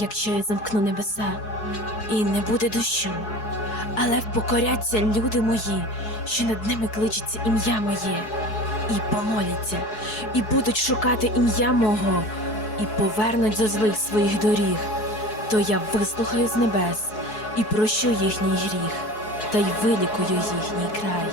якщо я замкну небеса, і не буде дощу, але впокоряться люди мої, що над ними кличеться ім'я моє, і помоляться, і будуть шукати ім'я мого, і повернуть зо злих своїх доріг, то я вислухаю з небес і прощу їхній гріх, та й вилікую їхній край.